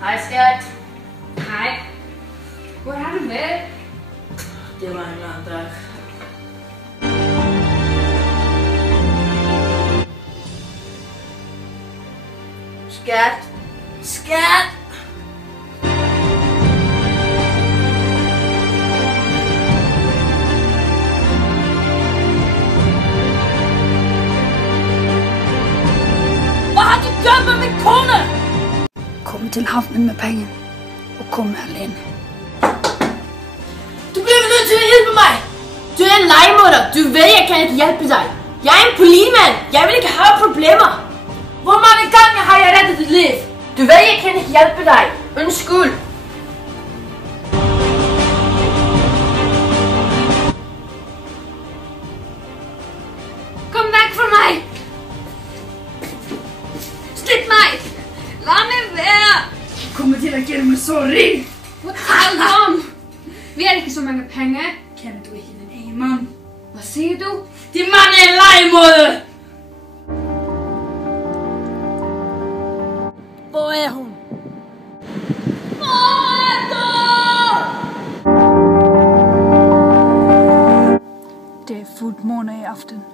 Hej skat. Hej. Hvor har du været? Det var en lang dag. Skat. Skat. Hvad har du gjort med min kone? Kom til havnen med penge og kom alene. Du bliver nødt til at hjælpe mig. Du er en legemorder. Du ved, jeg kan ikke hjælpe dig. Jeg er en politiman. Jeg vil ikke have problemer. Hvor mange gange har jeg reddet dit liv? Du ved, jeg kan ikke hjælpe dig. Undskyld. Kom væk fra mig! Slip mig! Lad mig være! Jeg kommer til at gøre mig så rig. Hvad taler du om? Vi har ikke så mange penge. Kender du ikke den ene mand? Hvad siger du? Din mand er en legemorder. Hvor er hun? Det er fuldt måned i aften.